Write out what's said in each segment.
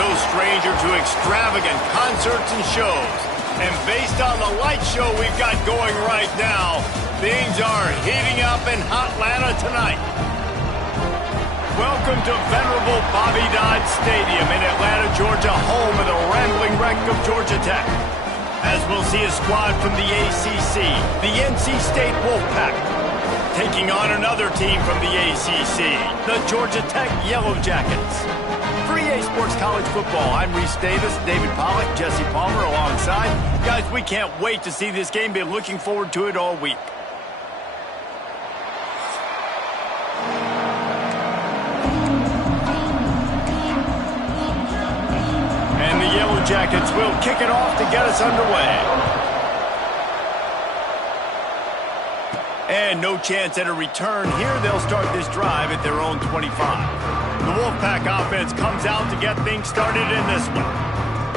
no stranger to extravagant concerts and shows. And based on the light show we've got going right now, things are heating up in Hotlanta tonight. Welcome to venerable Bobby Dodd Stadium in Atlanta, Georgia, home of the rambling wreck of Georgia Tech. As we'll see a squad from the ACC, the NC State Wolfpack, taking on another team from the ACC, the Georgia Tech Yellow Jackets. For EA Sports College Football, I'm Reese Davis, David Pollack, Jesse Palmer alongside. Guys, we can't wait to see this game. Been looking forward to it all week. And the Yellow Jackets will kick it off to get us underway. And no chance at a return here. They'll start this drive at their own 25. The Wolfpack offense comes out to get things started in this one.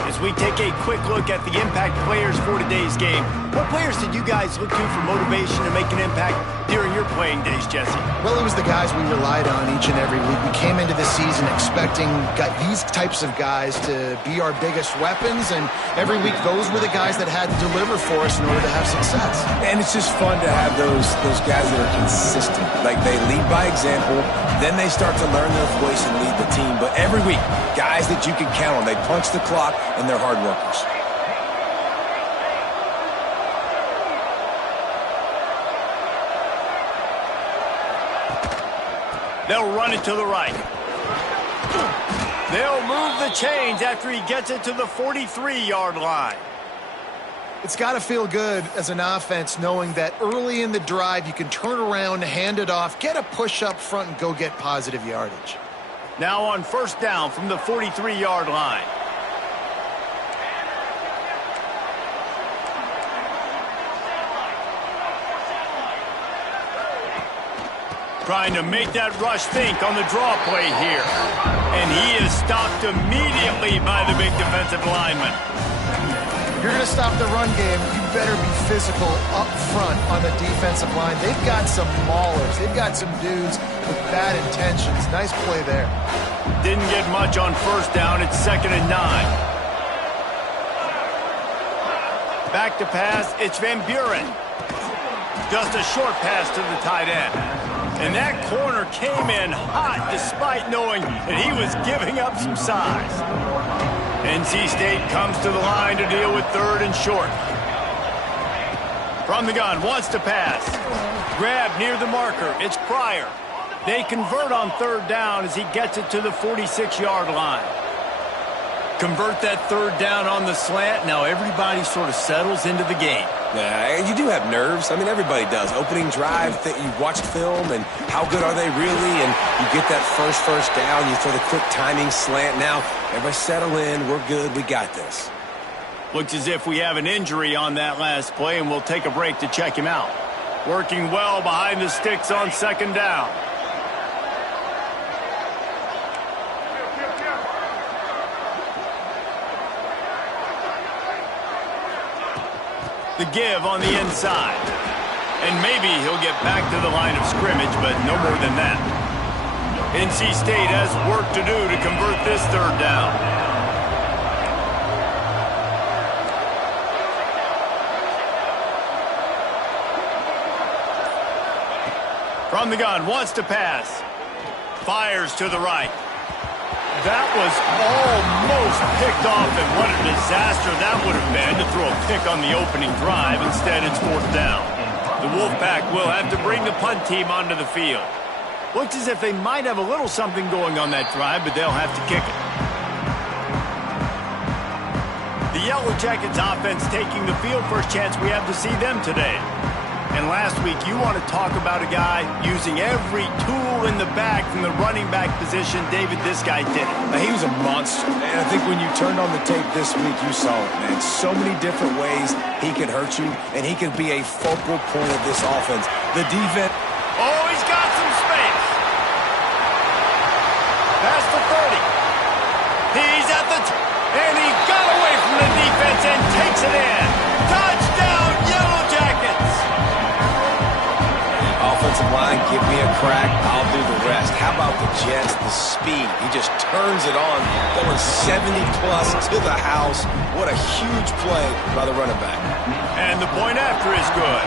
As we take a quick look at the impact players for today's game, what players did you guys look to for motivation to make an impact during your playing days, Jesse? Well, it was the guys we relied on each and every week. We came into the season expecting these types of guys to be our biggest weapons, and every week those were the guys that had to deliver for us in order to have success. And it's just fun to have those guys that are consistent. Like, they lead by example, then they start to learn their voice and lead the team. But every week, guys that you can count on, they punch the clock and they're hard workers. They'll run it to the right. They'll move the chains after he gets it to the 43-yard line. It's got to feel good as an offense knowing that early in the drive you can turn around, hand it off, get a push up front, and go get positive yardage. Now on first down from the 43-yard line. Trying to make that rush think on the draw play here. And he is stopped immediately by the big defensive lineman. If you're going to stop the run game, you better be physical up front on the defensive line. They've got some maulers. They've got some dudes with bad intentions. Nice play there. Didn't get much on first down. It's 2nd and 9. Back to pass. It's Van Buren. Just a short pass to the tight end. And that corner came in hot despite knowing that he was giving up some size. NC State comes to the line to deal with 3rd and short. From the gun, wants to pass. Grab near the marker. It's Pryor. They convert on 3rd down as he gets it to the 46-yard line. Convert that 3rd down on the slant. Now everybody sort of settles into the game. Yeah, you do have nerves. I mean, everybody does. Opening drive, you've watched film, and how good are they really? And you get that first down, you throw the quick timing slant. Now, everybody settle in. We're good. We got this. Looks as if we have an injury on that last play, and we'll take a break to check him out. Working well behind the sticks on 2nd down. The give on the inside. And maybe he'll get back to the line of scrimmage, but no more than that. NC State has work to do to convert this 3rd down. From the gun, wants to pass. Fires to the right. That was almost picked off, and what a disaster that would have been to throw a pick on the opening drive. Instead, it's 4th down. The Wolfpack will have to bring the punt team onto the field. Looks as if they might have a little something going on that drive, but they'll have to kick it. The Yellow Jackets offense taking the field. First chance we have to see them today. And last week, you want to talk about a guy using every tool in the bag from the running back position. David, this guy did it. He was a monster. And I think when you turned on the tape this week, you saw it, man. So many different ways he could hurt you, and he could be a focal point of this offense. The defense. Oh, he's got some space. Past the 30. He's at the and he got away from the defense and takes it in. Touchdown, Yellow Jackets. Offensive line, give me a crack, I'll do the rest. How about the Jets, the speed? He just turns it on, going 70-plus to the house. What a huge play by the running back. And the point after is good.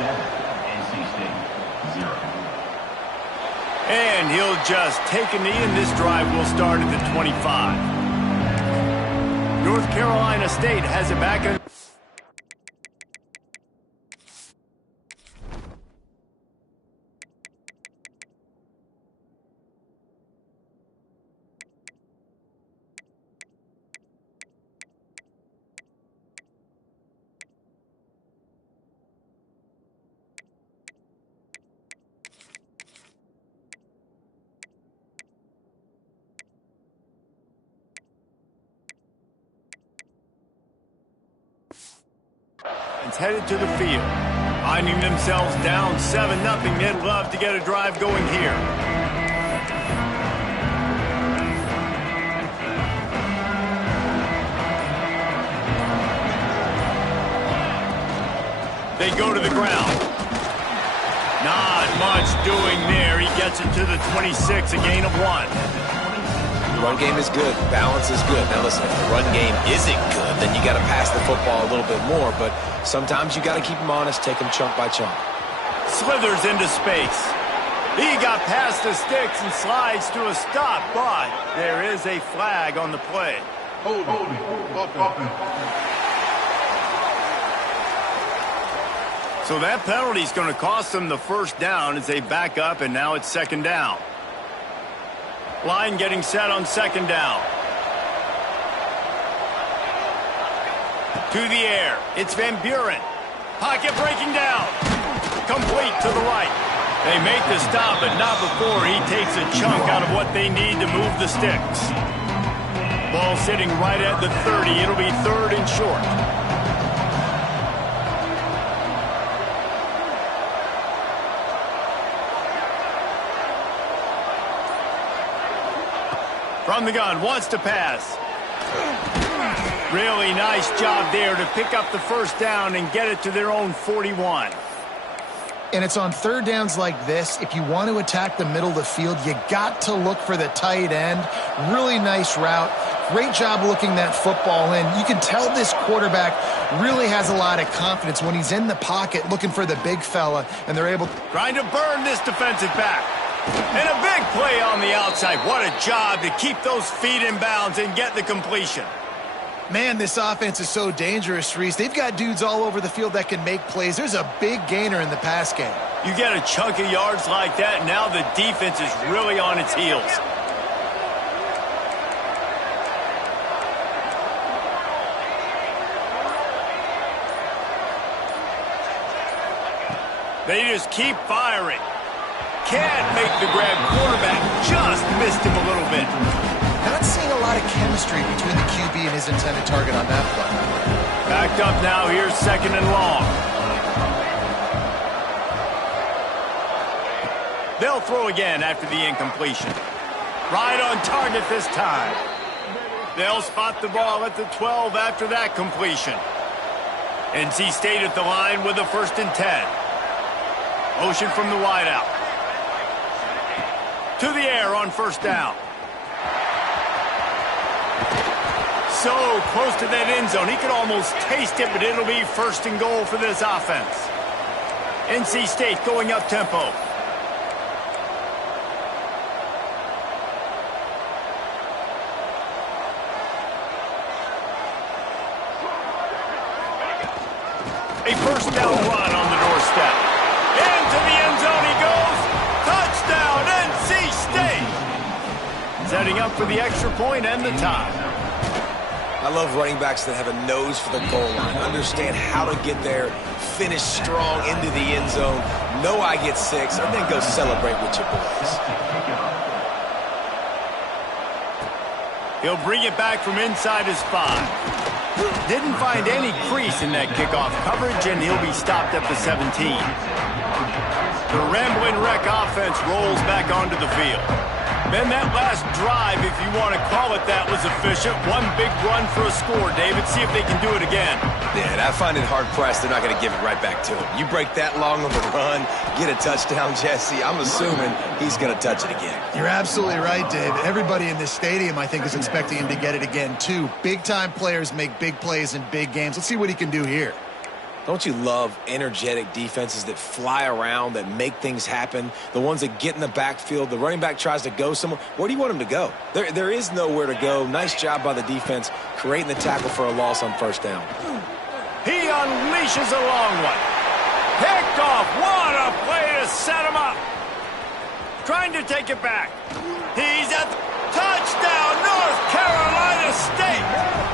7, NC State, 0. And he'll just take a knee, and this drive will start at the 25. North Carolina State has it back in. It's headed to the field. Finding themselves down 7-0. They'd love to get a drive going here. They go to the ground. Not much doing there. He gets it to the 26, a gain of 1. The run game is good. Balance is good. Now listen, if the run game isn't good, then you got to pass the football a little bit more. But sometimes you got to keep them honest, take them chunk by chunk. Slithers into space. He got past the sticks and slides to a stop, but there is a flag on the play. Hold. So that penalty is going to cost them the first down as they back up, and now it's second down. Line getting set on second down. To the air. It's Van Buren. Pocket breaking down. Complete to the right. They make the stop, but not before he takes a chunk out of what they need to move the sticks. Ball sitting right at the 30. It'll be third and short. From the gun, wants to pass. Really nice job there to pick up the first down and get it to their own 41. And it's on third downs like this. If you want to attack the middle of the field, you got to look for the tight end. Really nice route. Great job looking that football in. You can tell this quarterback really has a lot of confidence when he's in the pocket looking for the big fella, and they're able to... Trying to burn this defensive back. And a big play on the outside. What a job to keep those feet in bounds and get the completion. Man, this offense is so dangerous, Reese. They've got dudes all over the field that can make plays. There's a big gainer in the pass game. You get a chunk of yards like that, now the defense is really on its heels. They just keep firing. Can't make the grab. Quarterback just missed him a little bit. Not seeing a lot of chemistry between the QB and his intended target on that play. Backed up now. Here's second and long. They'll throw again after the incompletion. Right on target this time. They'll spot the ball at the 12 after that completion. NC State at the line with a 1st and 10. Motion from the wideout. To the air on first down. So close to that end zone. He could almost taste it, but it'll be 1st and goal for this offense. NC State going up tempo. A first down run on the doorstep. Into the end zone he goes. Touchdown, NC State. Setting up for the extra point and the tie. I love running backs that have a nose for the goal line, understand how to get there, finish strong into the end zone, know I get 6, and then go celebrate with your boys. He'll bring it back from inside his 5. Didn't find any crease in that kickoff coverage, and he'll be stopped at the 17. The Rambling Wreck offense rolls back onto the field. Ben, that last drive, if you want to call it that, was efficient. One big run for a score, David. See if they can do it again. Yeah, I find it hard-pressed they're not going to give it right back to him. You break that long of a run, get a touchdown, Jesse, I'm assuming he's going to touch it again. You're absolutely right, Dave. Everybody in this stadium, I think, is expecting him to get it again, too. Big-time players make big plays in big games. Let's see what he can do here. Don't you love energetic defenses that fly around, that make things happen? The ones that get in the backfield, the running back tries to go somewhere. Where do you want him to go? There is nowhere to go. Nice job by the defense creating the tackle for a loss on first down. He unleashes a long one. Picked off. What a play to set him up. Trying to take it back. He's at touchdown, North Carolina State.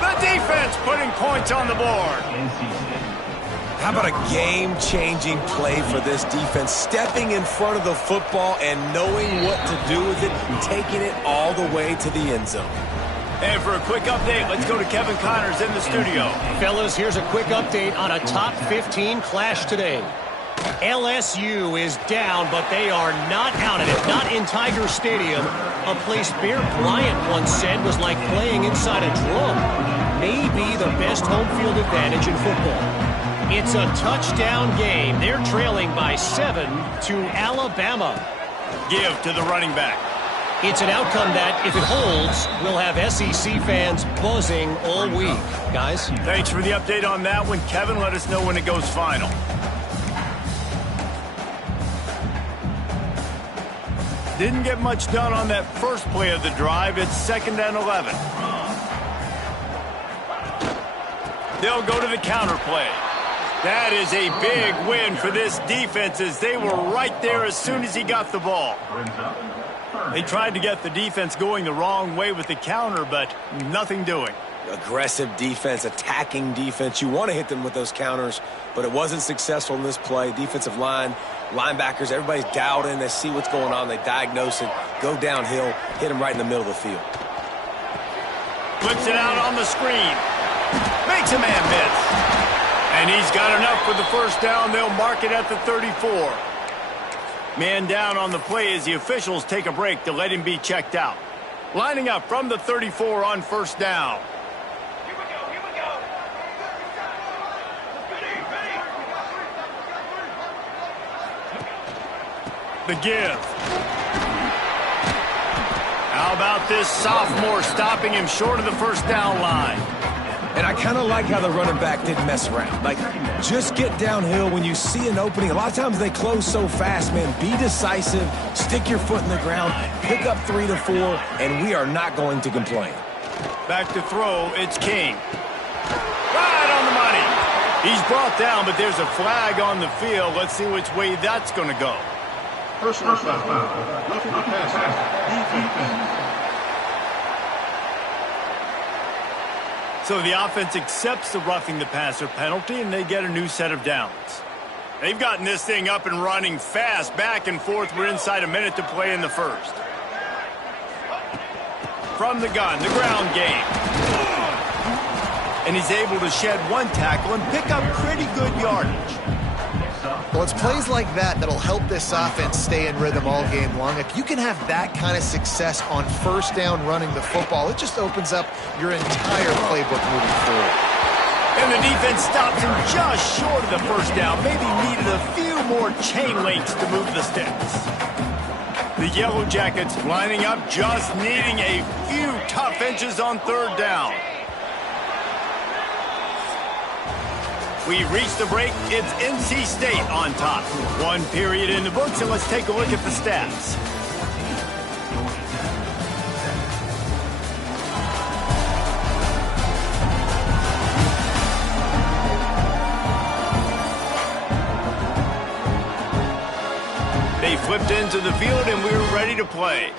The defense putting points on the board. How about a game-changing play for this defense? Stepping in front of the football and knowing what to do with it, taking it all the way to the end zone. And for a quick update, let's go to Kevin Connors in the studio. Fellas, here's a quick update on a top 15 clash today. LSU is down, but they are not out of it. Not in Tiger Stadium, a place Bear Bryant once said was like playing inside a drum. Maybe the best home field advantage in football. It's a touchdown game. They're trailing by 7 to Alabama. Give to the running back. It's an outcome that, if it holds, will have SEC fans buzzing all week. Guys? Thanks for the update on that one, Kevin. Let us know when it goes final. Didn't get much done on that first play of the drive. It's 2nd and 11. They'll go to the counter play. That is a big win for this defense as they were right there as soon as he got the ball. They tried to get the defense going the wrong way with the counter, but nothing doing. Aggressive defense, attacking defense. You want to hit them with those counters, but it wasn't successful in this play. Defensive line, linebackers, everybody's dialed in. They see what's going on. They diagnose it, go downhill, hit them right in the middle of the field. Flips it out on the screen. Makes a man miss. And he's got enough for the first down. They'll mark it at the 34. Man down on the play as the officials take a break to let him be checked out. Lining up from the 34 on first down. Here we go. The give. How about this sophomore stopping him short of the first down line? And I kind of like how the running back didn't mess around. Like, just get downhill when you see an opening. A lot of times they close so fast, man. Be decisive, stick your foot in the ground, pick up 3 to 4, and we are not going to complain. Back to throw, it's King. Right on the money. He's brought down, but there's a flag on the field. Let's see which way that's going to go. Personal foul. Roughing the passer. Defense. So the offense accepts the roughing the passer penalty, and they get a new set of downs. They've gotten this thing up and running fast, back and forth. We're inside a minute to play in the first. From the gun, the ground game. And he's able to shed one tackle and pick up pretty good yardage. Well, it's plays like that that'll help this offense stay in rhythm all game long. If you can have that kind of success on first down running the football, it just opens up your entire playbook moving forward. And the defense stops him just short of the first down. Maybe needed a few more chain links to move the sticks. The Yellow Jackets lining up, just needing a few tough inches on third down. We reached the break. It's NC State on top. One period in the books, and let's take a look at the stats. They flipped into the field, and we were ready to play.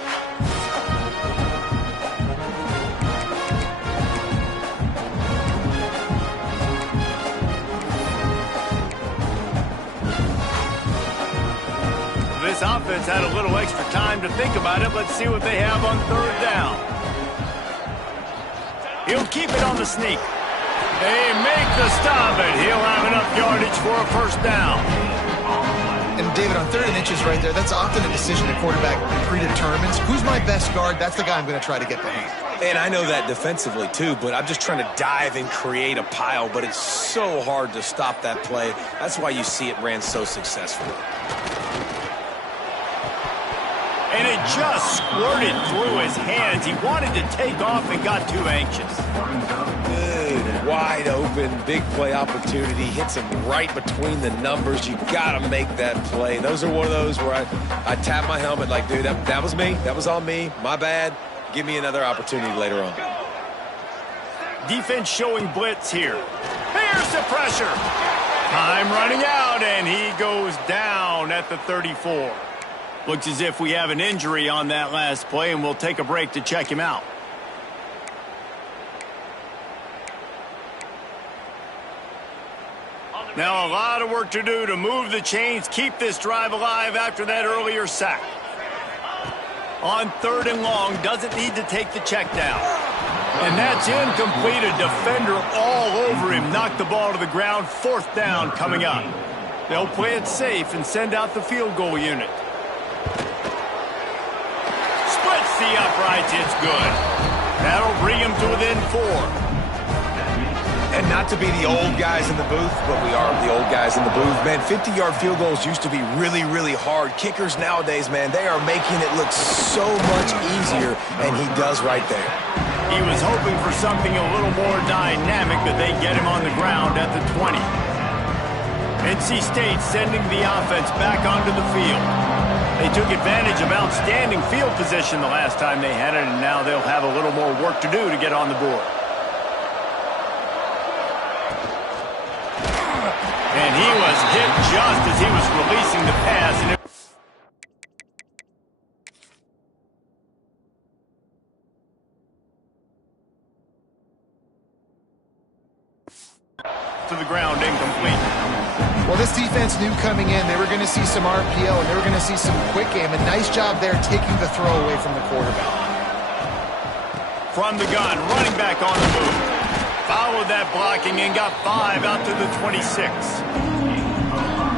This offense had a little extra time to think about it. Let's see what they have on third down. He'll keep it on the sneak. They make the stop, and he'll have enough yardage for a first down. And David, on 3rd and inches right there, that's often a decision the quarterback predetermines. Who's my best guard? That's the guy I'm going to try to get behind. And I know that defensively, too, but I'm just trying to dive and create a pile, but it's so hard to stop that play. That's why you see it ran so successfully. And it just squirted through his hands. He wanted to take off and got too anxious. Good, wide open, big play opportunity. Hits him right between the numbers. You got to make that play. Those are one of those where I tap my helmet like, dude, that was me. That was on me. My bad. Give me another opportunity later on. Defense showing blitz here. Here's the pressure. Time running out, and he goes down at the 34. Looks as if we have an injury on that last play, and we'll take a break to check him out. Now a lot of work to do to move the chains, keep this drive alive after that earlier sack. On 3rd and long, doesn't need to take the check down. And that's incomplete. A defender all over him. Knocked the ball to the ground. 4th down coming up. They'll play it safe and send out the field goal unit. Splits the uprights. It's good. That'll bring him to within 4. And not to be the old guys in the booth, but we are the old guys in the booth. Man, 50-yard field goals used to be really, really hard. Kickers nowadays, man, they are making it look so much easier, and he does right there. He was hoping for something a little more dynamic, but they get him on the ground at the 20. NC State sending the offense back onto the field. They took advantage of outstanding field position the last time they had it, and now they'll have a little more work to do to get on the board. And he was hit just as he was releasing the pass. And to the ground, incomplete. Well, this defense knew coming in they were going to see some RPO and they were going to see some quick game. A nice job there taking the throw away from the quarterback. From the gun, running back on the move. Followed that blocking and got 5 out to the 26.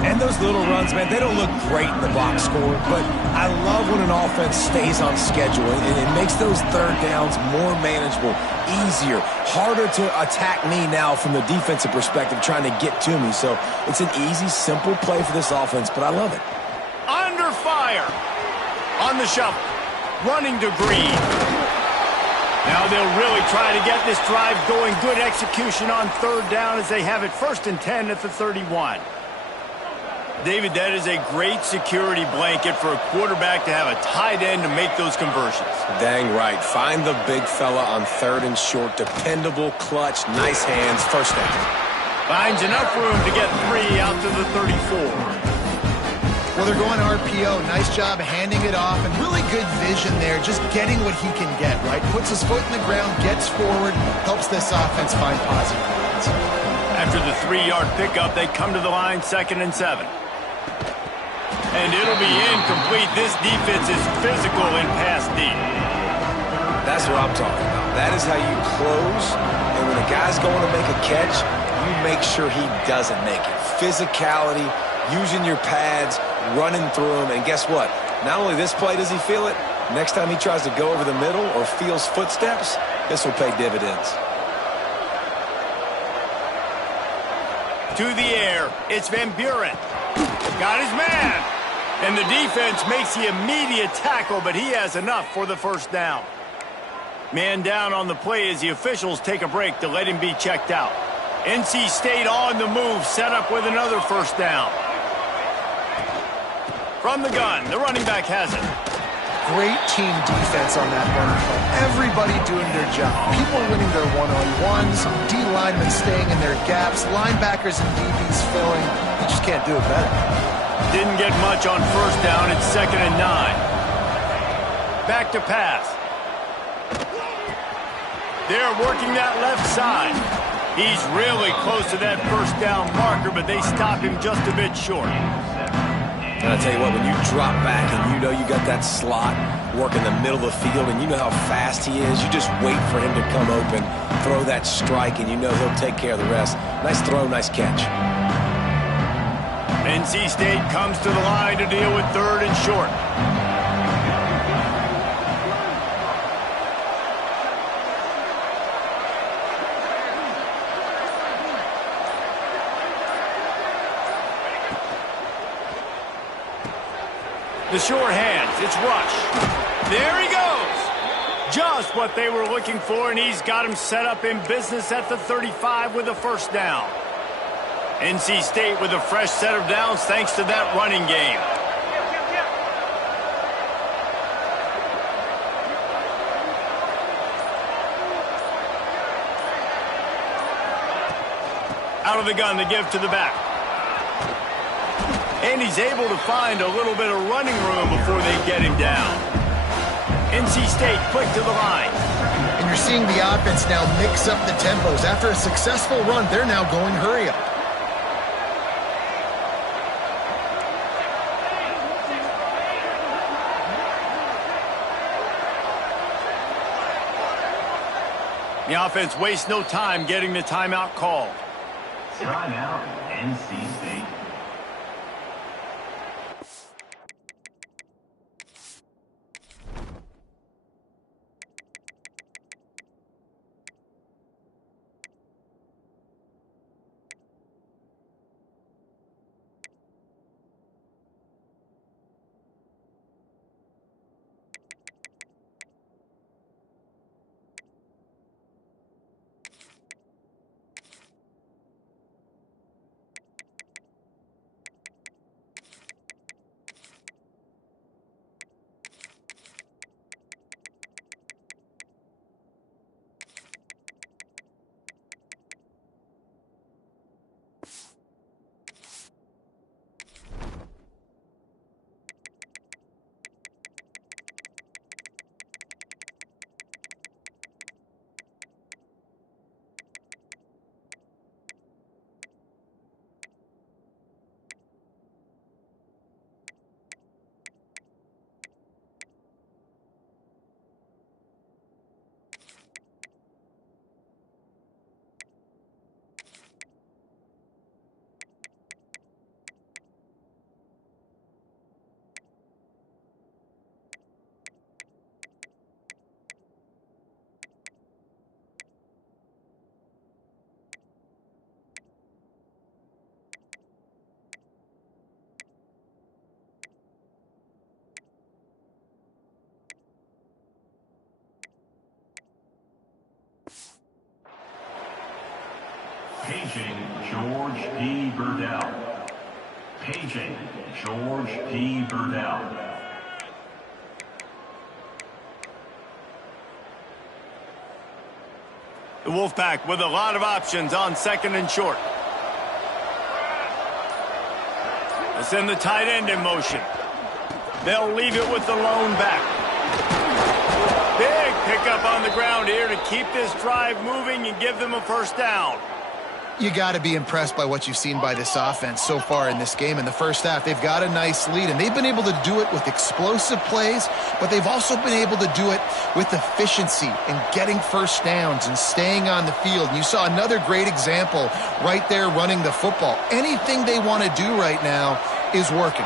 And those little runs, man, they don't look great in the box score, but I love when an offense stays on schedule, and it makes those 3rd downs more manageable, easier, harder to attack me now from the defensive perspective trying to get to me. So it's an easy, simple play for this offense, but I love it. Under fire. On the shuffle. Running to Green. Now they'll really try to get this drive going. Good execution on 3rd down as they have it 1st and 10 at the 31. David, that is a great security blanket for a quarterback to have a tight end to make those conversions. Dang right. Find the big fella on 3rd and short. Dependable, clutch, nice hands, 1st down. Finds enough room to get 3 out to the 34. Well, they're going RPO. Nice job handing it off, and really good vision there, just getting what he can get, right? Puts his foot in the ground, gets forward, helps this offense find positive points. After the 3-yard pickup, they come to the line 2nd and 7. And it'll be incomplete. This defense is physical in pass deep. That's what I'm talking about. That is how you close, and when a guy's going to make a catch, you make sure he doesn't make it. Physicality, using your pads, running through them, and guess what? Not only this play does he feel it, next time he tries to go over the middle or feels footsteps, this will pay dividends. To the air, it's Van Buren. Got his man. And the defense makes the immediate tackle, but he has enough for the 1st down. Man down on the play as the officials take a break to let him be checked out. NC State on the move, set up with another 1st down. From the gun, the running back has it. Great team defense on that run play. Everybody doing their job. People winning their one-on-ones, D linemen staying in their gaps, linebackers and DBs filling. You just can't do it better. Didn't get much on 1st down. It's 2nd and 9. Back to pass. They're working that left side. He's really close to that 1st down marker, but they stop him just a bit short. And I tell you what, when you drop back and you know you got that slot working the middle of the field and you know how fast he is, you just wait for him to come open, throw that strike, and you know he'll take care of the rest. Nice throw, nice catch. NC State comes to the line to deal with 3rd and short. The short hands, it's Rush. There he goes. Just what they were looking for, and he's got him set up in business at the 35 with a first down. NC State with a fresh set of downs thanks to that running game. Out of the gun to give to the back. And he's able to find a little bit of running room before they get him down. NC State quick to the line. And you're seeing the offense now mix up the tempos. After a successful run, they're now going hurry up. The offense wastes no time getting the timeout called. Timeout, NC State. Paging George P. Burdell. Paging George P. Burdell. The Wolfpack with a lot of options on 2nd and short. They send the tight end in motion. They'll leave it with the lone back. Big pickup on the ground here to keep this drive moving and give them a first down. You got to be impressed by what you've seen by this offense so far in this game. In the first half, they've got a nice lead, and they've been able to do it with explosive plays, but they've also been able to do it with efficiency and getting first downs and staying on the field. And you saw another great example right there running the football. Anything they want to do right now is working.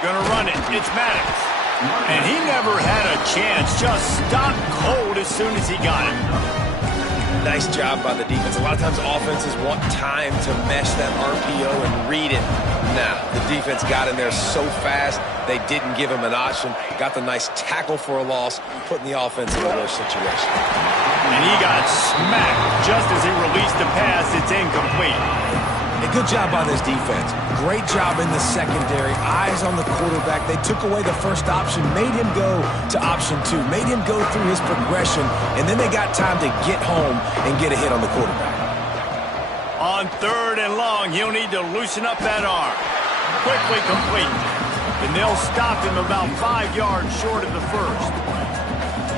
Gonna run it. It's Maddox. And he never had a chance. Just stopped cold as soon as he got it. Nice job by the defense. A lot of times offenses want time to mesh that RPO and read it. Nah, the defense got in there so fast, they didn't give him an option. Got the nice tackle for a loss, putting the offense in a worse situation. And he got smacked just as he released the pass. It's incomplete. A good job by this defense. Great job in the secondary. Eyes on the quarterback. They took away the first option, made him go to option 2, made him go through his progression, and then they got time to get home and get a hit on the quarterback. On 3rd and long, he'll need to loosen up that arm. Quickly complete. And they'll stop him about 5 yards short of the first.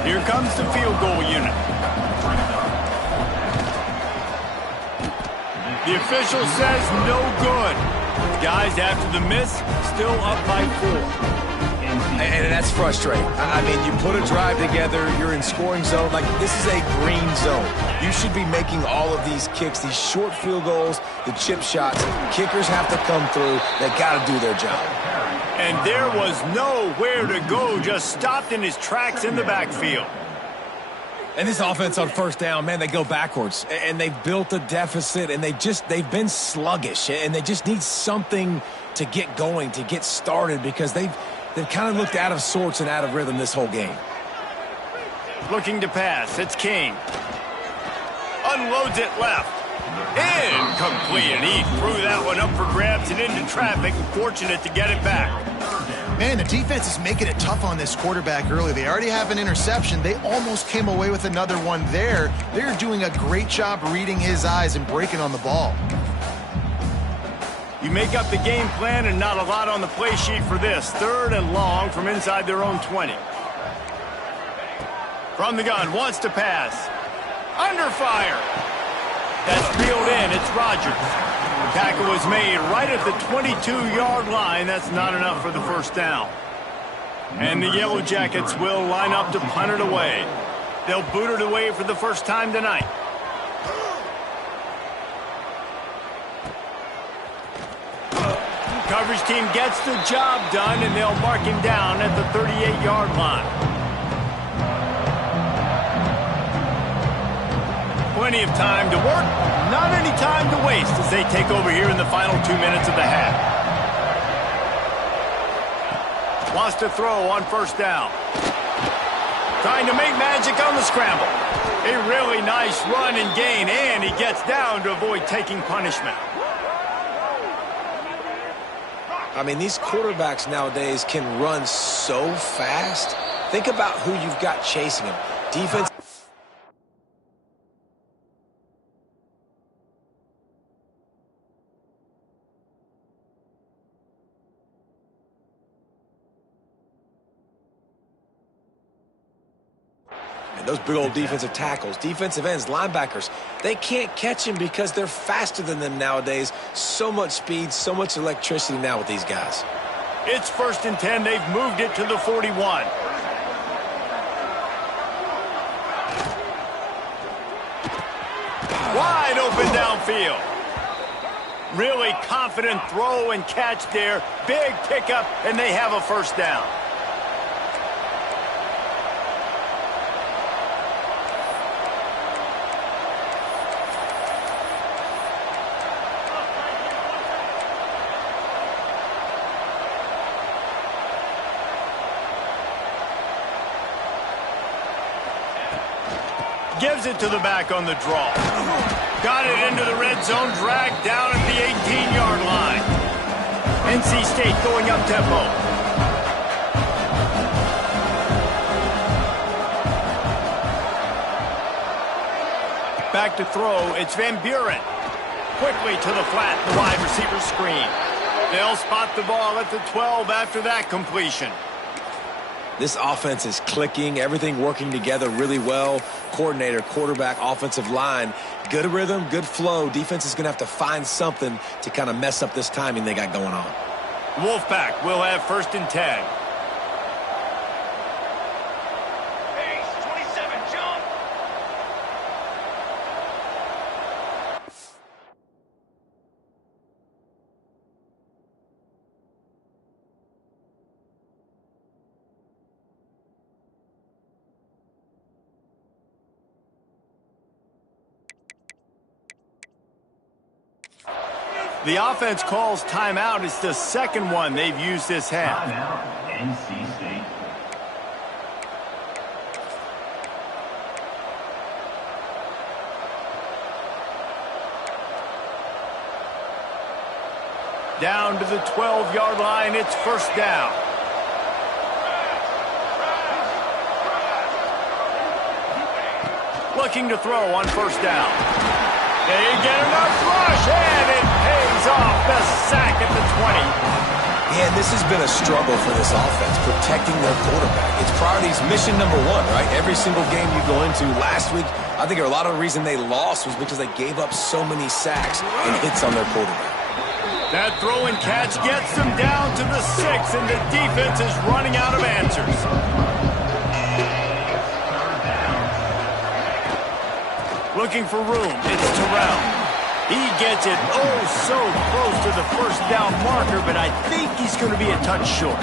Here comes the field goal unit. The official says no good. Guys, after the miss, still up by 4. and that's frustrating. I mean, you put a drive together, you're in scoring zone. Like, this is a green zone. You should be making all of these kicks, these short field goals, the chip shots. Kickers have to come through. They got to do their job. And there was nowhere to go, just stopped in his tracks in the backfield. And this offense on first down, man, they go backwards. And they've built a deficit, and they've been sluggish. And they just need something to get going, to get started, because they've kind of looked out of sorts and out of rhythm this whole game. Looking to pass, it's King. Unloads it left. Incomplete, and he threw that one up for grabs and into traffic, and fortunate to get it back. Man, the defense is making it tough on this quarterback early. They already have an interception. They almost came away with another one there. They're doing a great job reading his eyes and breaking on the ball. You make up the game plan and not a lot on the play sheet for this. 3rd and long from inside their own 20. From the gun, wants to pass. Under fire. That's reeled in. It's Rodgers. The tackle was made right at the 22-yard line. That's not enough for the first down. And the Yellow Jackets will line up to punt it away. They'll boot it away for the first time tonight. Coverage team gets the job done, and they'll mark him down at the 38-yard line. Plenty of time to work, not any time to waste as they take over here in the final 2 minutes of the half. Wants to throw on first down. Trying to make magic on the scramble. A really nice run and gain, and he gets down to avoid taking punishment. I mean, these quarterbacks nowadays can run so fast. Think about who you've got chasing him. Defense. And those big old defensive tackles, defensive ends, linebackers, they can't catch him because they're faster than them nowadays. So much speed, so much electricity now with these guys. It's 1st and 10. They've moved it to the 41. Wide open downfield. Really confident throw and catch there. Big pickup, and they have a first down. Gives it to the back on the draw. Got it into the red zone, dragged down at the 18-yard line. NC State going up tempo. Back to throw, it's Van Buren. Quickly to the flat, the wide receiver screen. They'll spot the ball at the 12 after that completion. This offense is clicking, everything working together really well. Coordinator, quarterback, offensive line, good rhythm, good flow. Defense is going to have to find something to kind of mess up this timing they got going on. Wolfpack will have 1st and 10. Pace, 27, jump. The offense calls timeout. It's the second one they've used this half. Timeout, NC State. Down to the 12-yard line. It's first down. Looking to throw on first down. They get enough rush, and it pays off. The sack at the 20. Yeah, and this has been a struggle for this offense, protecting their quarterback. It's priorities mission number one, right? Every single game you go into. Last week, I think a lot of the reason they lost was because they gave up so many sacks and hits on their quarterback. That throw and catch gets them down to the 6, and the defense is running out of answers. Looking for room, it's Terrell. He gets it so close to the first down marker, but I think he's going to be a touch short.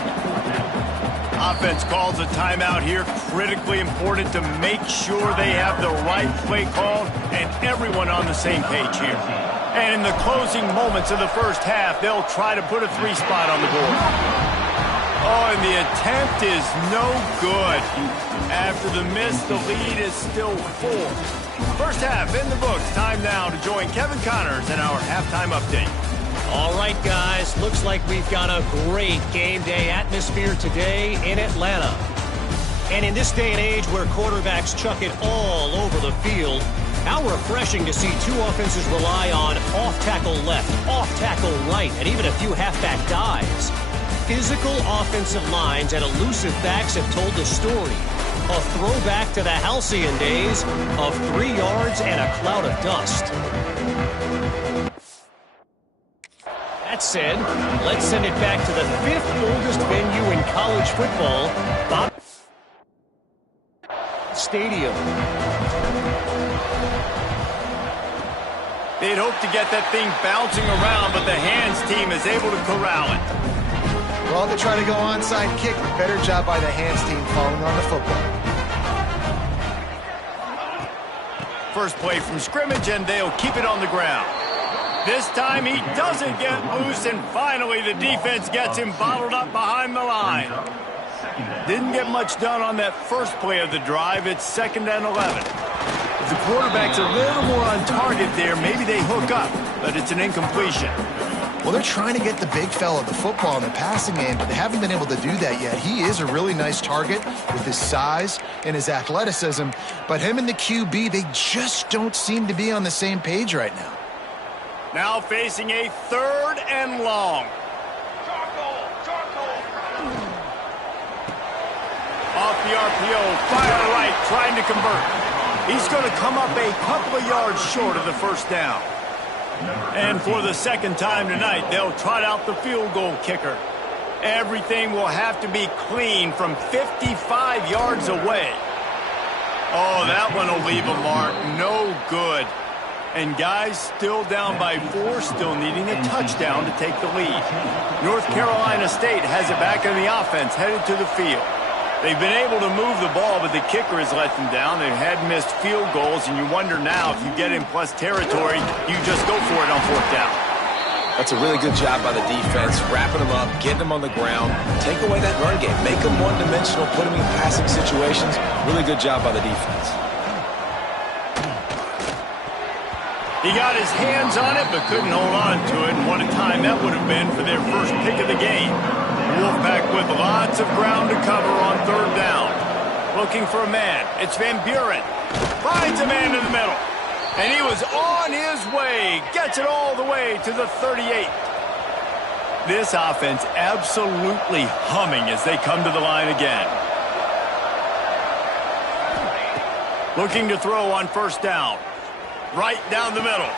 Offense calls a timeout here. Critically important to make sure they have the right play called and everyone on the same page here. And in the closing moments of the first half, they'll try to put a 3 spot on the board. Oh, and the attempt is no good. After the miss, the lead is still 4. First half in the books. Time now to join Kevin Connors in our halftime update. All right, guys. Looks like we've got a great game day atmosphere today in Atlanta. And in this day and age where quarterbacks chuck it all over the field, how refreshing to see two offenses rely on off-tackle left, off-tackle right, and even a few halfback dives. Physical offensive lines and elusive backs have told the story. A throwback to the halcyon days of 3 yards and a cloud of dust. That said, let's send it back to the 5th oldest venue in college football, Bob Stadium. They'd hoped to get that thing bouncing around, but the hands team is able to corral it. Well, they try to go onside kick, but better job by the hands team falling on the football. First play from scrimmage, and they'll keep it on the ground. This time he doesn't get loose, and finally the defense gets him bottled up behind the line. Didn't get much done on that first play of the drive. It's 2nd and 11. If the quarterback's a little more on target there, maybe they hook up, but it's an incompletion. Well, they're trying to get the big fella the football in the passing game, but they haven't been able to do that yet. He is a really nice target with his size and his athleticism, but him and the QB, they just don't seem to be on the same page right now. Now facing a 3rd and long. Off the RPO, fire right, trying to convert. He's going to come up a couple of yards short of the first down. And for the 2nd time tonight, they'll trot out the field goal kicker. Everything will have to be clean from 55 yards away. Oh, that one will leave a mark. No good. And guys, still down by 4, still needing a touchdown to take the lead. North Carolina State has it back in the offense, headed to the field. They've been able to move the ball, but the kicker has let them down. They've had missed field goals, and you wonder now, if you get in plus territory, you just go for it on 4th down. That's a really good job by the defense, wrapping them up, getting them on the ground, take away that run game, make them one-dimensional, put them in passing situations. Really good job by the defense. He got his hands on it, but couldn't hold on to it, and what a time that would have been for their first pick of the game. Wolfpack with lots of ground to cover on 3rd down. Looking for a man. It's Van Buren. Finds a man in the middle. And he was on his way. Gets it all the way to the 38. This offense absolutely humming as they come to the line again. Looking to throw on 1st down. Right down the middle.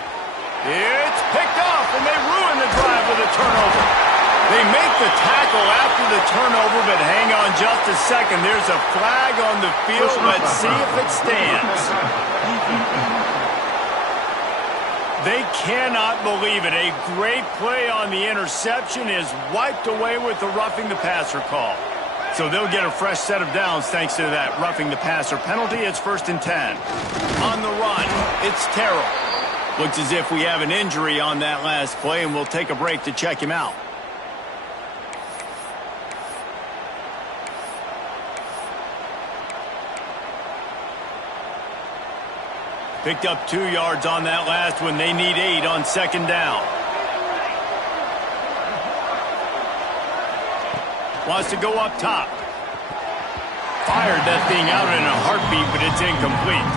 It's picked off, and they ruin the drive with a turnover. They make the tackle after the turnover, but hang on just a second. There's a flag on the field. Let's see if it stands. They cannot believe it. A great play on the interception is wiped away with the roughing the passer call. So they'll get a fresh set of downs thanks to that roughing the passer penalty. It's 1st and 10. On the run, it's Terrell. Looks as if we have an injury on that last play, and we'll take a break to check him out. Picked up 2 yards on that last one. They need 8 on 2nd down. Wants to go up top. Fired that thing out in a heartbeat, but it's incomplete.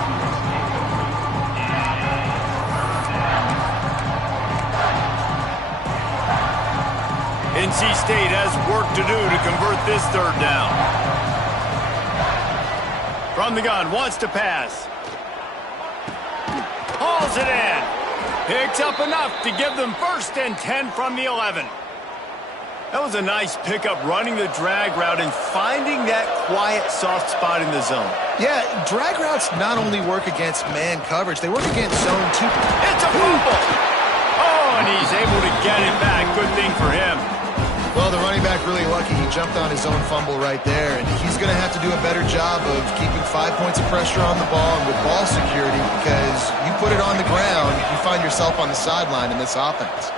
NC State has work to do to convert this 3rd down. From the gun, wants to pass. Hauls it in. Picks up enough to give them 1st and 10 from the 11. That was a nice pickup, running the drag route and finding that quiet, soft spot in the zone. Yeah, drag routes not only work against man coverage, they work against zone too. It's a fumble! Oh, and he's able to get it back. Good thing for him. Well, the running back really lucky. He jumped on his own fumble right there, and he's going to have to do a better job of keeping 5 points of pressure on the ball and with ball security, because you put it on the ground, you find yourself on the sideline in this offense.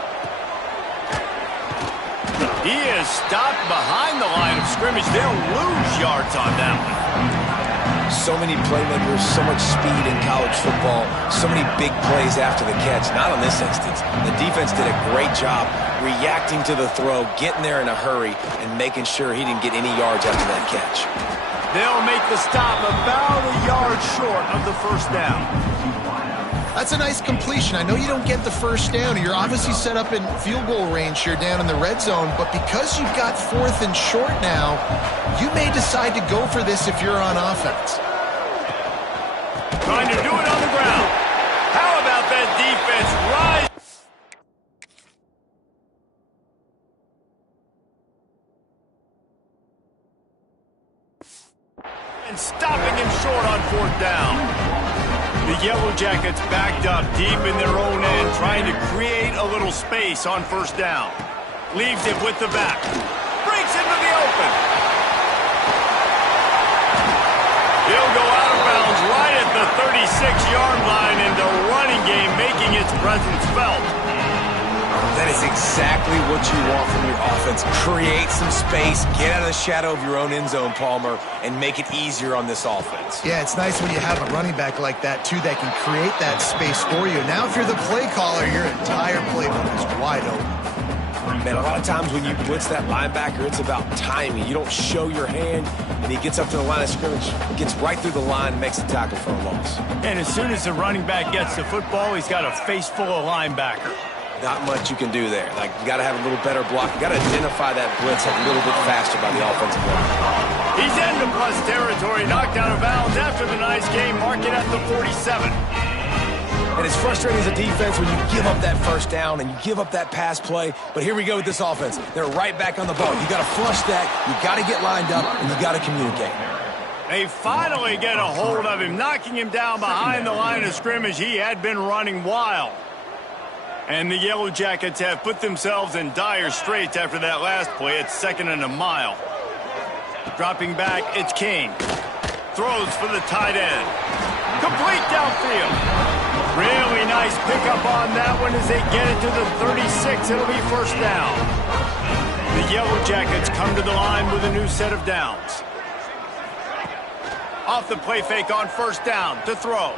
He is stopped behind the line of scrimmage. They'll lose yards on that one. So many playmakers, so much speed in college football, so many big plays after the catch. Not in this instance. The defense did a great job reacting to the throw, getting there in a hurry, and making sure he didn't get any yards after that catch. They'll make the stop about a yard short of the 1st down. That's a nice completion. I know you don't get the 1st down. You're obviously set up in field goal range here down in the red zone, but because you've got 4th and short now, you may decide to go for this if you're on offense. Trying to do it on the ground. How about that defense rise? And stopping him short on 4th down. The Yellow Jackets backed up deep in their own end, trying to create a little space on 1st down. Leaves it with the back. Breaks into the open. He'll go out of bounds right at the 36-yard line, and the running game making its presence felt. That is exactly what you want from your offense. Create some space, get out of the shadow of your own end zone, Palmer, and make it easier on this offense. Yeah, it's nice when you have a running back like that, too, that can create that space for you. Now, if you're the play caller, your entire playbook is wide open. Man, a lot of times when you blitz that linebacker, it's about timing. You don't show your hand, and he gets up to the line of scrimmage, gets right through the line, and makes the tackle for a loss. And as soon as the running back gets the football, he's got a face full of linebacker. Not much you can do there. Like, you got to have a little better block. You got to identify that blitz a little bit faster by the offensive line. He's into plus territory, knocked out of bounds after the nice game, mark it at the 47. And it's frustrating as a defense when you give up that 1st down and you give up that pass play. But here we go with this offense. They're right back on the ball. You got to flush that. You got to get lined up, and you got to communicate. They finally get a hold of him, knocking him down behind the line of scrimmage. He had been running wild. And the Yellow Jackets have put themselves in dire straits after that last play. It's 2nd and a mile. Dropping back, it's King. Throws for the tight end. Complete downfield. Really nice pickup on that one as they get it to the 36. It'll be 1st down. The Yellow Jackets come to the line with a new set of downs. Off the play fake on 1st down to throw.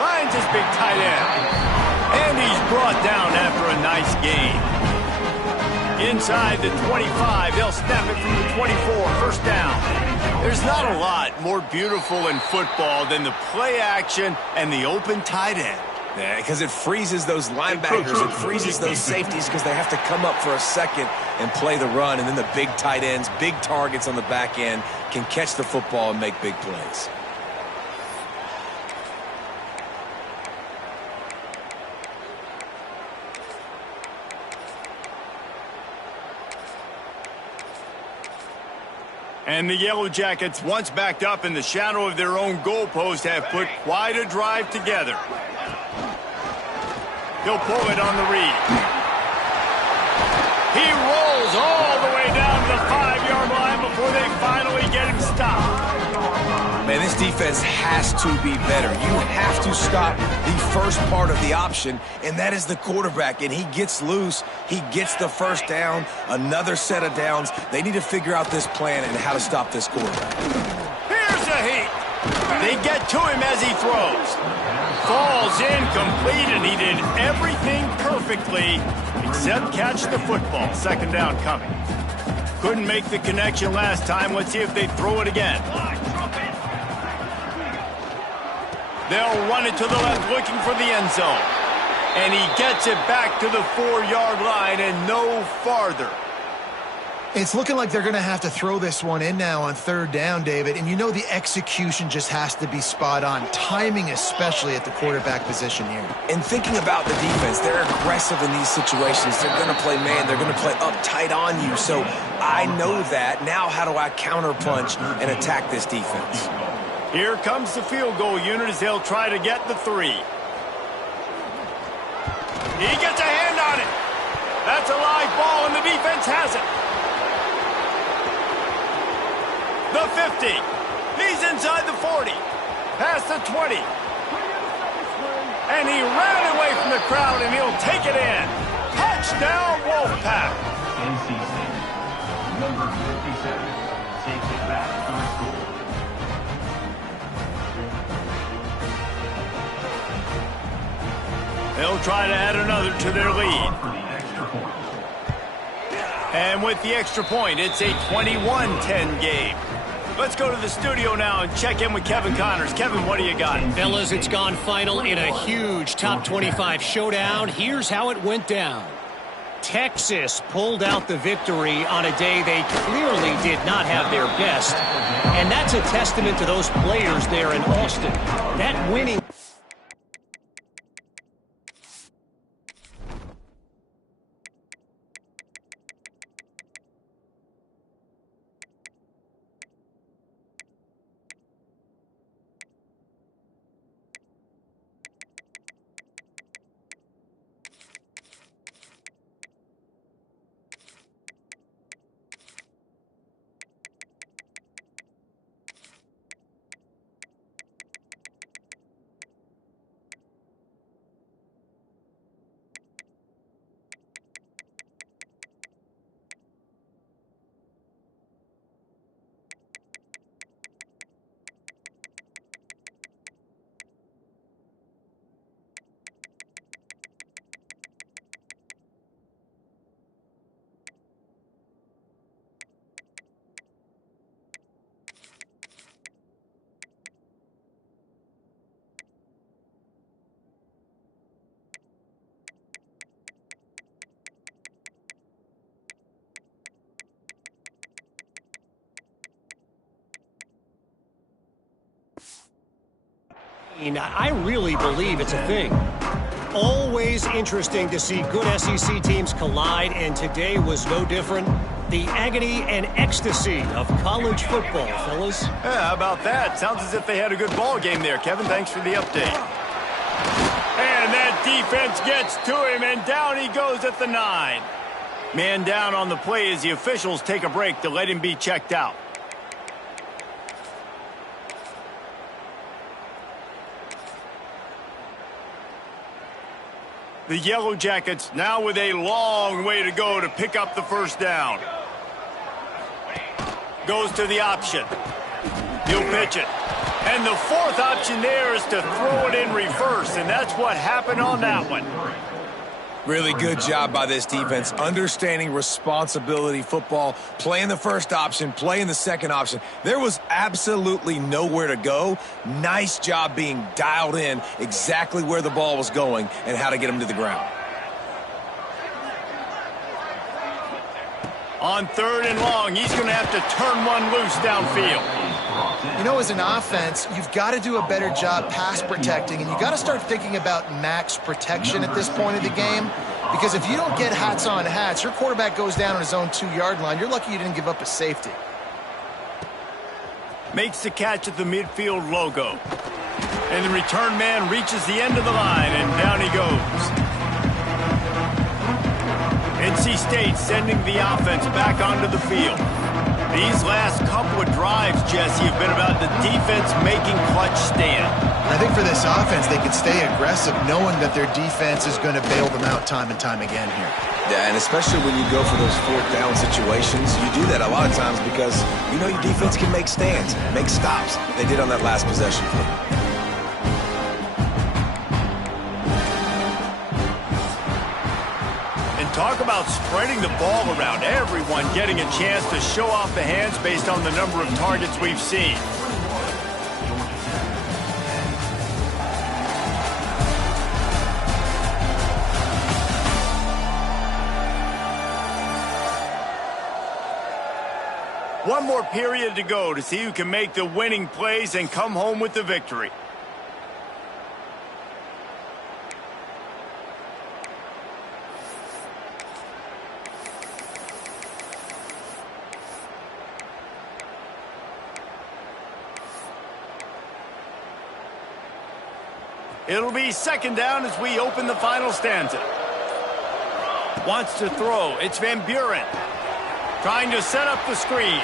Finds his big tight end. And he's brought down after a nice gain. Inside the 25, they'll snap it from the 24, 1st down. There's not a lot more beautiful in football than the play action and the open tight end. Yeah, because it freezes those linebackers, it freezes those safeties because they have to come up for a second and play the run, and then the big tight ends, big targets on the back end can catch the football and make big plays. And the Yellow Jackets, once backed up in the shadow of their own goalpost, have put quite a drive together. He'll pull it on the read. He rolls all the way down to the 5-yard line before they finally get him stopped. Man, this defense has to be better. You have to stop the first part of the option, and that is the quarterback. And he gets loose. He gets the 1st down, another set of downs. They need to figure out this plan and how to stop this quarterback. Here's a heat. They get to him as he throws. Falls incomplete, and he did everything perfectly except catch the football. 2nd down coming. Couldn't make the connection last time. Let's see if they throw it again. They'll run it to the left, looking for the end zone. And he gets it back to the 4-yard line and no farther. It's looking like they're going to have to throw this one in now on third down, David. And you know the execution just has to be spot on. Timing especially at the quarterback position here. And thinking about the defense, they're aggressive in these situations. They're going to play man. They're going to play up tight on you. So I know that. Now how do I counterpunch and attack this defense? Here comes the field goal unit as they'll try to get the 3. He gets a hand on it. That's a live ball, and the defense has it. The 50. He's inside the 40. Past the 20. And he ran away from the crowd, and he'll take it in. Touchdown, Wolfpack. NC State. Number 57 takes it back for the score. They'll try to add another to their lead. For the extra point. And with the extra point, it's a 21-10 game. Let's go to the studio now and check in with Kevin Connors. Kevin, what do you got? Fellas, it's gone final in a huge top 25 showdown. Here's how it went down. Texas pulled out the victory on a day they clearly did not have their best. And that's a testament to those players there in Austin. That winning... I really believe it's a thing. Always interesting to see good SEC teams collide, and today was no different. The agony and ecstasy of college football, fellas. Yeah, how about that? Sounds as if they had a good ball game there. Kevin, thanks for the update. And that defense gets to him, and down he goes at the 9. Man down on the play as the officials take a break to let him be checked out. The Yellow Jackets now with a long way to go to pick up the first down. Goes to the option. He'll pitch it. And the fourth option there is to throw it in reverse, and that's what happened on that one. Really good job by this defense, understanding responsibility football, playing the first option, playing the second option. There was absolutely nowhere to go. Nice job being dialed in exactly where the ball was going and how to get him to the ground. On 3rd and long, he's going to have to turn one loose downfield. You know, as an offense, you've got to do a better job pass protecting, and you got to start thinking about max protection at this point of the game, because if you don't get hats on hats, your quarterback goes down on his own 2-yard line. You're lucky you didn't give up a safety. Makes the catch at the midfield logo. And the return man reaches the end of the line, and down he goes. NC State sending the offense back onto the field. These last couple of drives, Jesse, have been about the defense making clutch stand. I think for this offense, they can stay aggressive knowing that their defense is going to bail them out time and time again here. Yeah, and especially when you go for those 4th down situations, you do that a lot of times because you know your defense can make stands, make stops. They did on that last possession for them. Talk about spreading the ball around. Everyone getting a chance to show off the hands based on the number of targets we've seen. One more period to go to see who can make the winning plays and come home with the victory. It'll be second down as we open the final stanza. Wants to throw. It's Van Buren. Trying to set up the screen.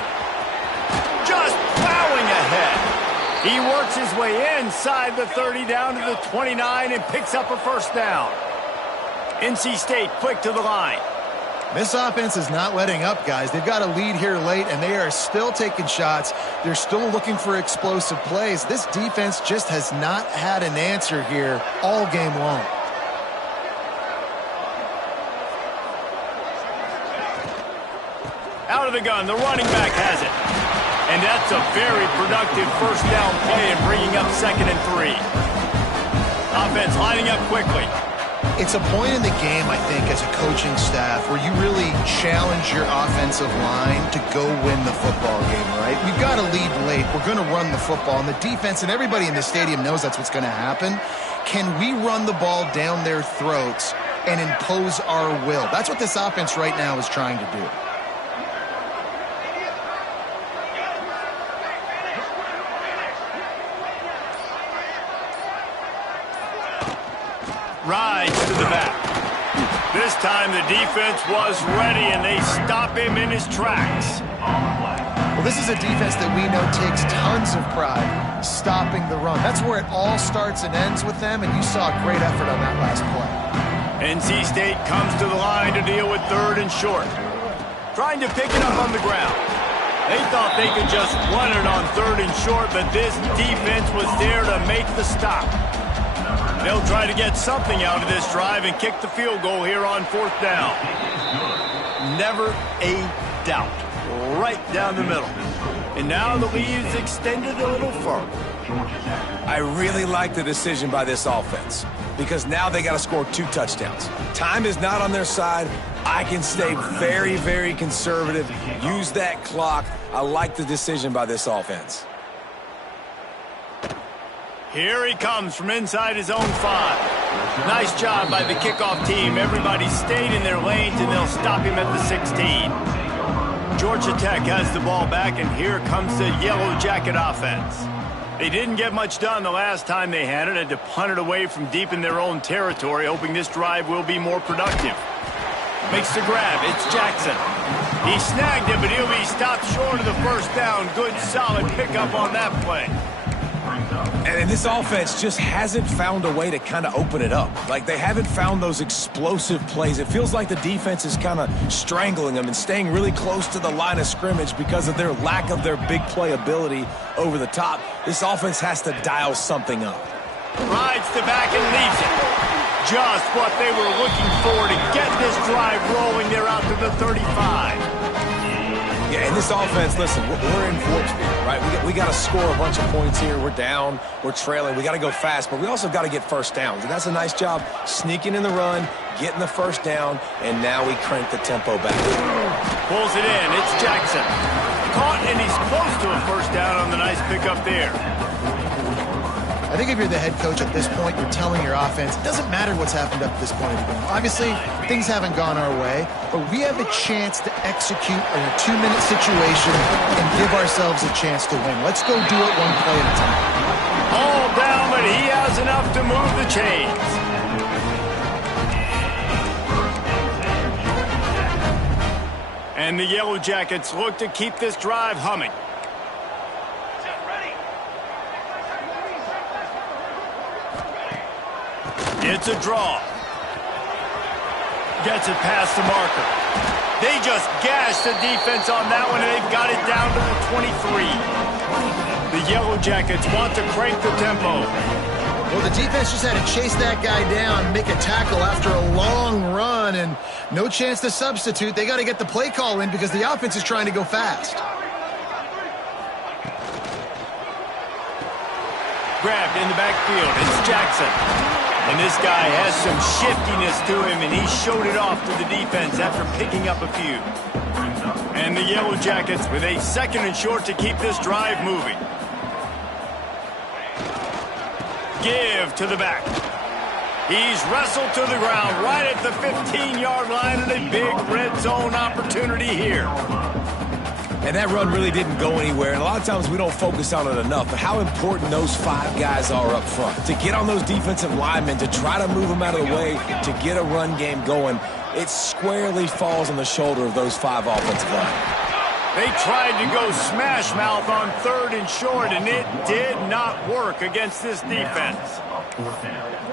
Just plowing ahead. He works his way inside the 30 down to the 29 and picks up a first down. NC State quick to the line. This offense is not letting up, guys. They've got a lead here late, and they are still taking shots. They're still looking for explosive plays. This defense just has not had an answer here all game long. Out of the gun, the running back has it. And that's a very productive first down play and bringing up 2nd and 3. Offense lining up quickly. It's a point in the game, I think, as a coaching staff where you really challenge your offensive line to go win the football game, right? We've got a lead late. We're going to run the football, and the defense and everybody in the stadium knows that's what's going to happen. Can we run the ball down their throats and impose our will? That's what this offense right now is trying to do. Rides to the back. This time the defense was ready, and they stop him in his tracks. Well, this is a defense that we know takes tons of pride stopping the run. That's where it all starts and ends with them, and you saw a great effort on that last play. NC State comes to the line to deal with 3rd and short. Trying to pick it up on the ground. They thought they could just run it on 3rd and short, but this defense was there to make the stop. They'll try to get something out of this drive and kick the field goal here on 4th down. Never a doubt. Right down the middle. And now the lead is extended a little further. I really like the decision by this offense because now they got to score 2 touchdowns. Time is not on their side. I can stay very, very conservative. Use that clock. I like the decision by this offense. Here he comes from inside his own 5. Nice job by the kickoff team. Everybody stayed in their lanes, and they'll stop him at the 16. Georgia Tech has the ball back, and here comes the Yellow Jacket offense. They didn't get much done the last time they had it. Had to punt it away from deep in their own territory, hoping this drive will be more productive. Makes the grab. It's Jackson. He snagged it, but he'll be stopped short of the first down. Good, solid pickup on that play. And this offense just hasn't found a way to kind of open it up. Like, they haven't found those explosive plays. It feels like the defense is kind of strangling them and staying really close to the line of scrimmage because of their lack of their big play ability over the top. This offense has to dial something up. Rides the back and leaves it. Just what they were looking for to get this drive rolling. They're out to the 35. Yeah, and this offense, listen, we're in warp speed, right? We got to score a bunch of points here. We're down. We're trailing. We got to go fast, but we also got to get first downs. And that's a nice job sneaking in the run, getting the first down, and now we crank the tempo back. Pulls it in. It's Jackson. Caught, and he's close to a first down on the nice pickup there. I think if you're the head coach at this point, you're telling your offense, it doesn't matter what's happened up to this point of the game. Obviously, things haven't gone our way, but we have a chance to execute in a 2-minute situation and give ourselves a chance to win. Let's go do it one play at a time. All down, but he has enough to move the chains. And the Yellow Jackets look to keep this drive humming. It's a draw. Gets it past the marker. They just gashed the defense on that one, and they've got it down to the 23. The Yellow Jackets want to crank the tempo. Well, the defense just had to chase that guy down, make a tackle after a long run, and no chance to substitute. They got to get the play call in because the offense is trying to go fast. Grabbed in the backfield. It's Jackson. And this guy has some shiftiness to him, and he showed it off to the defense after picking up a few. And the Yellow Jackets with a 2nd and short to keep this drive moving. Give to the back. He's wrestled to the ground right at the 15-yard line, and a big red zone opportunity here. And that run really didn't go anywhere, and a lot of times we don't focus on it enough, but how important those 5 guys are up front. To get on those defensive linemen, to try to move them out of the way, to get a run game going, it squarely falls on the shoulder of those 5 offensive linemen. They tried to go smash mouth on 3rd and short, and it did not work against this defense.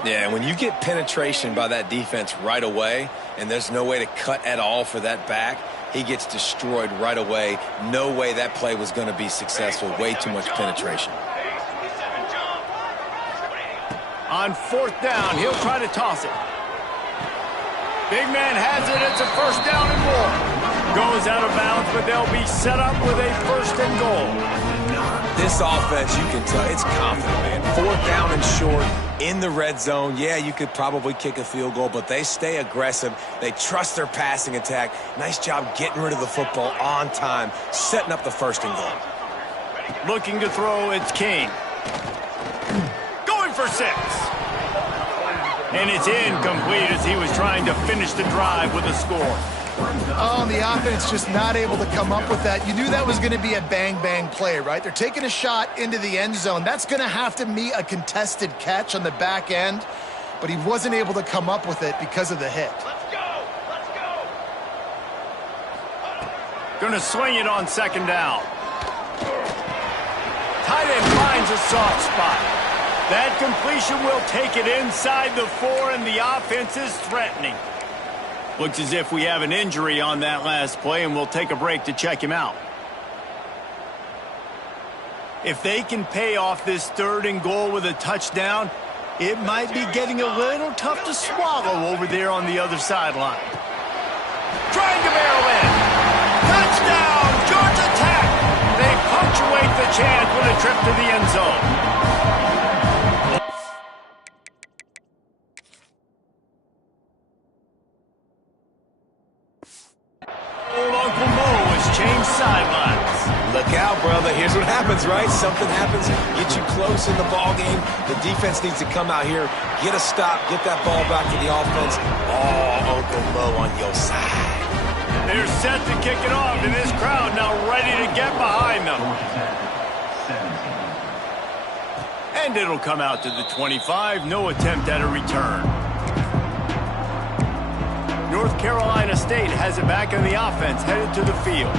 Yeah, when you get penetration by that defense right away, and there's no way to cut at all for that back, he gets destroyed right away. No way that play was going to be successful. Way too much penetration. On 4th down, he'll try to toss it. Big man has it. It's a 1st down and more. Goes out of bounds, but they'll be set up with a 1st and goal. This offense, you can tell, it's confident, man. 4th down and short in the red zone. Yeah, you could probably kick a field goal, but they stay aggressive. They trust their passing attack. Nice job getting rid of the football on time, setting up the 1st and goal. Looking to throw, it's King. Going for 6. And it's incomplete as he was trying to finish the drive with a score. Oh, and the offense just not able to come up with that. You knew that was going to be a bang-bang play, right? They're taking a shot into the end zone. That's going to have to be a contested catch on the back end, but he wasn't able to come up with it because of the hit. Let's go! Let's go! Going to swing it on 2nd down. Tight end finds a soft spot. That completion will take it inside the 4, and the offense is threatening. Looks as if we have an injury on that last play, and we'll take a break to check him out. If they can pay off this 3rd and goal with a touchdown, it might be getting a little tough to swallow over there on the other sideline. Trying to barrel in. Touchdown, Georgia Tech! They punctuate the chance with a trip to the end zone. Look out, brother. Here's what happens, right? Something happens, get you close in the ball game. The defense needs to come out here, get a stop, get that ball back to the offense. Oh, Uncle Mo on your side. They're set to kick it off, and this crowd now ready to get behind them. And it'll come out to the 25. No attempt at a return. North Carolina State has it back on the offense, headed to the field.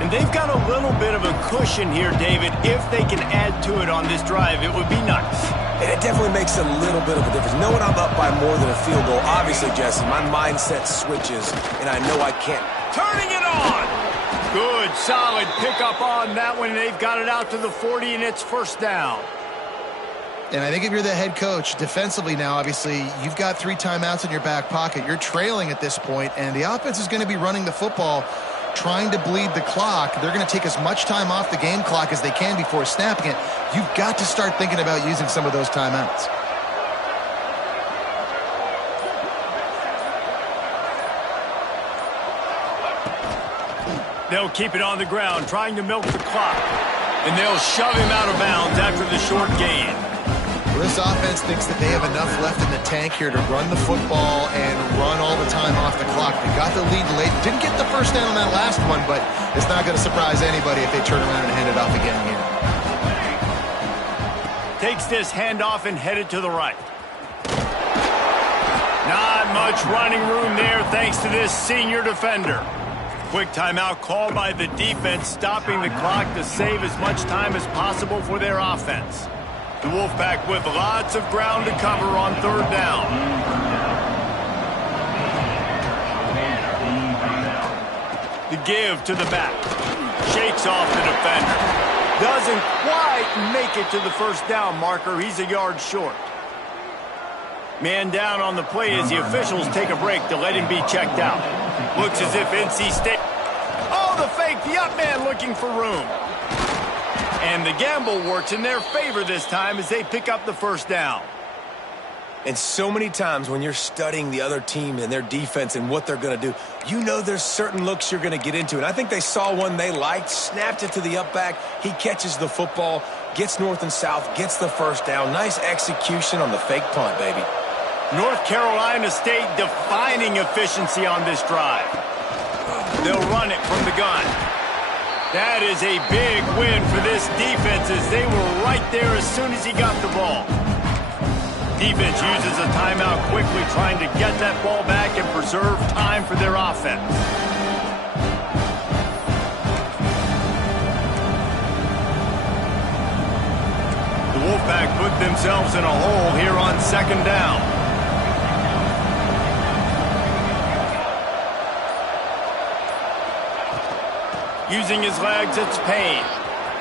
And they've got a little bit of a cushion here, David. If they can add to it on this drive, it would be nice. And it definitely makes a little bit of a difference. Knowing I'm up by more than a field goal, obviously, Jesse, my mindset switches, and I know I can't. Turning it on! Good, solid pickup on that one. They've got it out to the 40, and it's 1st down. And I think if you're the head coach, defensively now, obviously, you've got 3 timeouts in your back pocket. You're trailing at this point, and the offense is going to be running the football, trying to bleed the clock. They're going to take as much time off the game clock as they can before snapping it. You've got to start thinking about using some of those timeouts. They'll keep it on the ground, trying to milk the clock. And they'll shove him out of bounds after the short gain. Well, this offense thinks that they have enough left in the tank here to run the football and run all the time off the clock. They got the lead late. Didn't get the 1st down on that last one, but it's not going to surprise anybody if they turn around and hand it off again here. Takes this handoff and headed to the right. Not much running room there thanks to this senior defender. Quick timeout called by the defense, stopping the clock to save as much time as possible for their offense. The Wolfpack with lots of ground to cover on 3rd down. The give to the back. Shakes off the defender. Doesn't quite make it to the 1st down marker. He's a yard short. Man down on the play as the officials take a break to let him be checked out. Looks as if NC State... Oh, the fake. The up man looking for room. And the gamble works in their favor this time as they pick up the 1st down. And so many times when you're studying the other team and their defense and what they're going to do, you know there's certain looks you're going to get into. And I think they saw one they liked, snapped it to the up back. He catches the football, gets north and south, gets the first down. Nice execution on the fake punt, baby. North Carolina State defining efficiency on this drive. They'll run it from the gun. That is a big win for this defense as they were right there as soon as he got the ball. Defense uses a timeout quickly, trying to get that ball back and preserve time for their offense. The Wolfpack put themselves in a hole here on second down. Using his legs, it's Payne.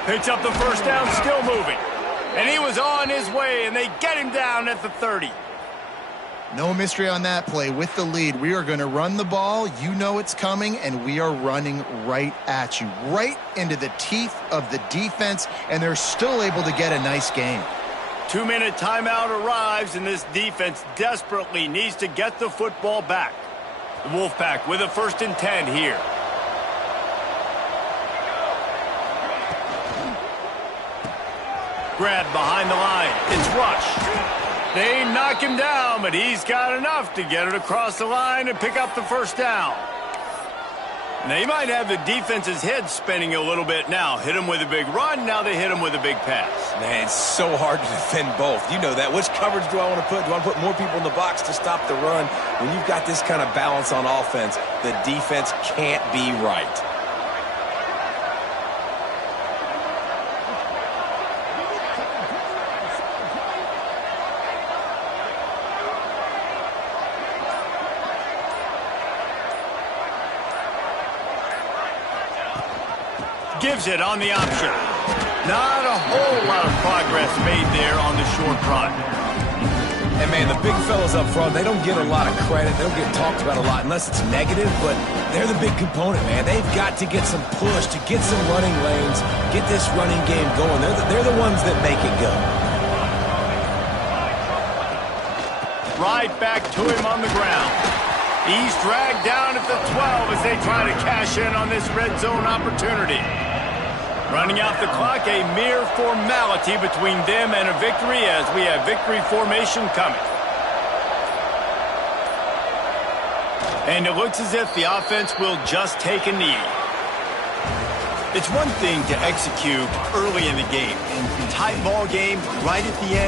Picks up the first down, still moving. And he was on his way, and they get him down at the 30. No mystery on that play. With the lead, we are going to run the ball. You know it's coming, and we are running right at you, right into the teeth of the defense, and they're still able to get a nice gain. 2-minute timeout arrives, and this defense desperately needs to get the football back. The Wolfpack with a 1st and 10 here. Grab behind the line. It's Rush. They knock him down, but he's got enough to get it across the line and pick up the first down. They might have the defense's head spinning a little bit now. Hit him with a big run, now they hit him with a big pass. Man, it's so hard to defend both. You know that. Which coverage do I want to put? Do I want to put more people in the box to stop the run? When you've got this kind of balance on offense, the defense can't be right. Gives it on the option. Not a whole lot of progress made there on the short run. And, man, the big fellas up front, they don't get a lot of credit. They don't get talked about a lot unless it's negative, but they're the big component, man. They've got to get some push, to get some running lanes, get this running game going. They're the ones that make it go. Right back to him on the ground. He's dragged down at the 12 as they try to cash in on this red zone opportunity. Running out the clock, a mere formality between them and a victory as we have victory formation coming. And it looks as if the offense will just take a knee. It's one thing to execute early in the game. In tight ball game, right at the end.